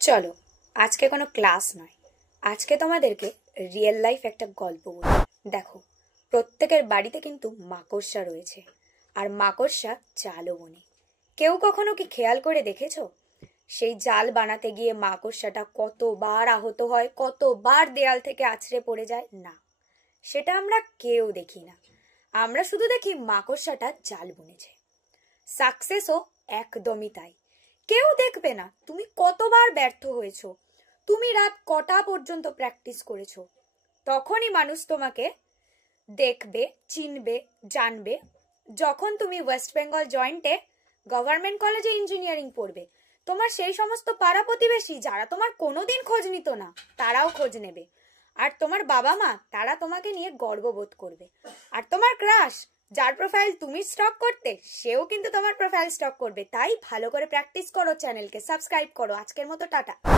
চলো, আজকে কোনো ক্লাস নয়। আজকে তোমাদেরকে রিয়েল লাইফ একটা গল্প বলি। দেখো, প্রত্যেকের বাড়িতে কিন্তু মাকড়সা রয়েছে, আর মাকড়সা জালও বোনে। কেউ কখনো কি খেয়াল করে দেখেছো সেই জাল বানাতে গিয়ে মাকড়সাটা কতবার আহত হয়, কতবার দেয়াল থেকে আছড়ে পড়ে যায়? না, সেটা আমরা কেউ দেখি না। আমরা শুধু দেখি মাকড়সাটা জাল বুনেছে। সাকসেসও একদমই তাই। কেউ দেখবে না তুমি কতবার ব্যর্থ হয়েছো, তুমি রাত কটা পর্যন্ত প্র্যাকটিস করেছো। তখনই মানুষ তোমাকে দেখবে, চিনবে, জানবে যখন তুমি ওয়েস্ট বেঙ্গল জয়েন্টে গভর্নমেন্ট কলেজে ইঞ্জিনিয়ারিং পড়বে। তোমার সেই সমস্ত পাড়া প্রতিবেশী যারা তোমার কোনোদিন খোঁজ নিত না, তারাও খোঁজ নেবে। আর তোমার বাবা মা, তারা তোমাকে নিয়ে গর্ববোধ করবে। আর তোমার ক্রাশ, যার প্রোফাইল তুমি স্টক করতে, সেও কিন্তু তোমার প্রোফাইল স্টক করবে। তাই ভালো করে প্র্যাকটিস করো, চ্যানেলকে সাবস্ক্রাইব করো। আজকের মতো টাটা।